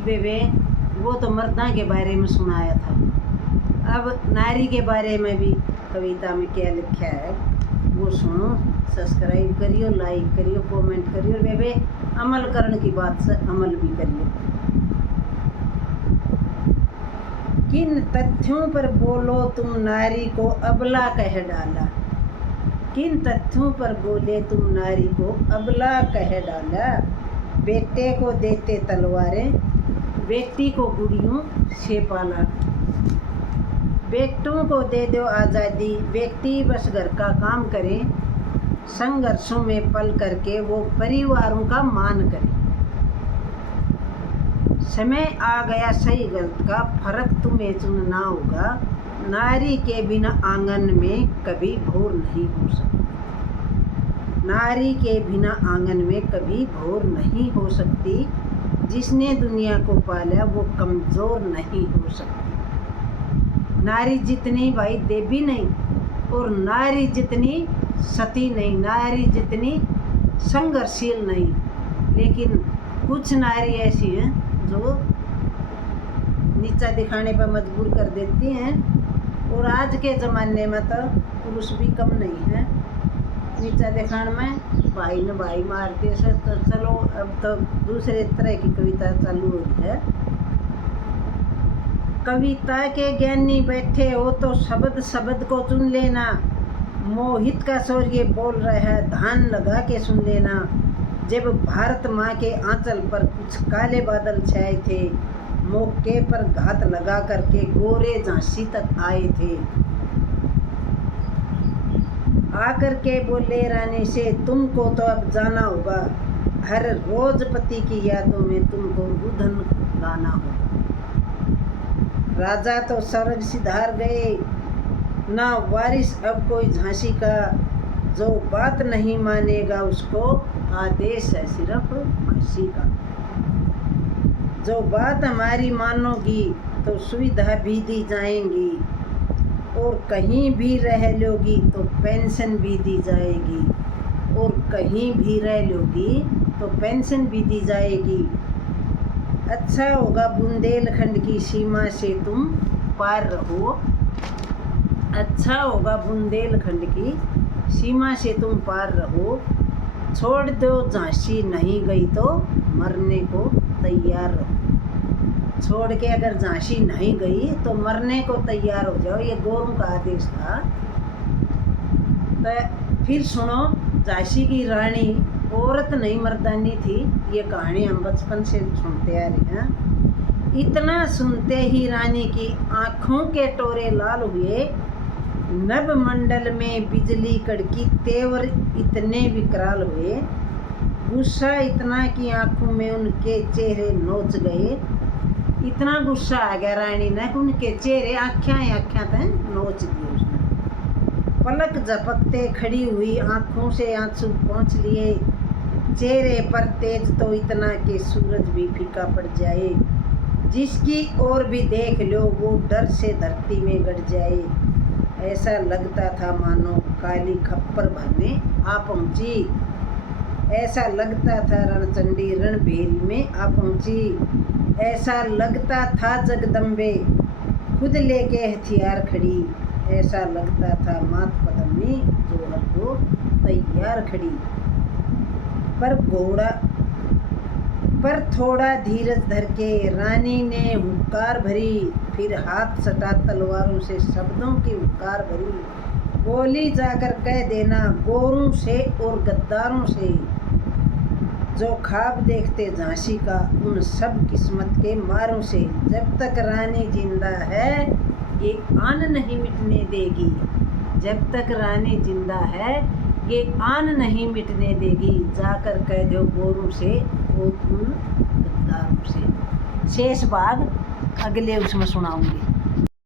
बेबे वो तो मर्दा के बारे में सुनाया था, अब नारी के बारे में भी कविता में क्या लिखा है वो सुनो। सब्सक्राइब करियो, लाइक करियो, कमेंट करियो बेबे, अमल करने की बात से अमल भी करियो। किन तथ्यों पर बोलो तुम नारी को अबला कह डाला, किन तथ्यों पर बोले तुम नारी को अबला कह डाला। बेटे को देते तलवारें, बेटी को गुड़ियों से पाला। बेटों को दे दो आज़ादी, बेटी बस घर का काम करे, संघर्षों में पल करके वो परिवारों का मान करे। समय आ गया सही गलत का फर्क तुम्हें चुनना होगा, नारी के बिना आंगन में कभी भोर नहीं हो सकती, नारी के बिना आंगन में कभी भोर नहीं हो सकती। जिसने दुनिया को पाला वो कमज़ोर नहीं हो सकती। नारी जितनी भाई देवी नहीं और नारी जितनी सती नहीं, नारी जितनी संघर्षशील नहीं, लेकिन कुछ नारी ऐसी हैं जो नीचा दिखाने पर मजबूर कर देती हैं। और आज के ज़माने में तो पुरुष भी कम नहीं है नीचा दिखाने में, भाई न भाई मारते से। तो चलो अब तो दूसरे तरह की कविता चालू हो रही है। कविता के ज्ञानी बैठे हो तो शब्द शब्द को चुन लेना, मोहित का स्वर ये बोल रहा है ध्यान लगा के सुन लेना। जब भारत माँ के आंचल पर कुछ काले बादल छाए थे, मौके पर घात लगा करके गोरे झांसी तक आए थे। आकर के बोले रानी से तुमको तो अब जाना होगा, हर रोज पति की यादों में तुमको रुदन गाना होगा। राजा तो स्वर्ग सिधार गए, ना वारिस अब कोई झांसी का, जो बात नहीं मानेगा उसको आदेश है सिर्फ फांसी का। जो बात हमारी मानोगी तो सुविधा भी दी जाएंगी, और कहीं भी रह लोगी तो पेंशन भी दी जाएगी, और कहीं भी रह लोगी तो पेंशन भी दी जाएगी। अच्छा होगा बुंदेलखंड की सीमा से तुम पार रहो, अच्छा होगा बुंदेलखंड की सीमा से तुम पार रहो। छोड़ दो झांसी नहीं गई तो मरने को तैयार रहो, छोड़ के अगर झांसी नहीं गई तो मरने को तैयार हो जाओ, ये गोरों का आदेश था। तो फिर सुनो, झांसी की रानी औरत नहीं मर्दानी थी, ये कहानी हम बचपन से सुनते आ रहे हैं। इतना सुनते ही रानी की आँखों के टोरे लाल हुए, नभ मंडल में बिजली कड़की, तेवर इतने विकराल हुए। गुस्सा इतना कि आँखों में उनके चेहरे नोच गए, इतना गुस्सा आ गया रानी ने कि उनके चेहरे आँखें तक नोच दिए उसने। पलक झपकते खड़ी हुई, आँखों से आंसू पोंछ लिए, चेहरे पर तेज तो इतना कि सूरज भी फीका पड़ जाए। जिसकी ओर भी देख लो वो डर से धरती में गड़ जाए। ऐसा लगता था मानो काली खप्पर भरने आ पहुँची, ऐसा लगता था रणचंडी रणभेरी में आ पहुँची। ऐसा लगता था जगदम्बे खुद लेके हथियार खड़ी, ऐसा लगता था मात पद्मिनी जोहर को तैयार खड़ी। पर थोड़ा धीरज धर के रानी ने हुंकार भरी, फिर हाथ सटा तलवारों से शब्दों की हुंकार भरी। बोली जाकर कह देना गोरों से और गद्दारों से, जो ख्वाब देखते झांसी का उन सब किस्मत के मारों से। जब तक रानी जिंदा है ये आन नहीं मिटने देगी, जब तक रानी जिंदा है ये आन नहीं मिटने देगी। जाकर कह दो गोरों से और उन गद्दारों से। शेष भाग अगले उसमें सुनाऊंगी।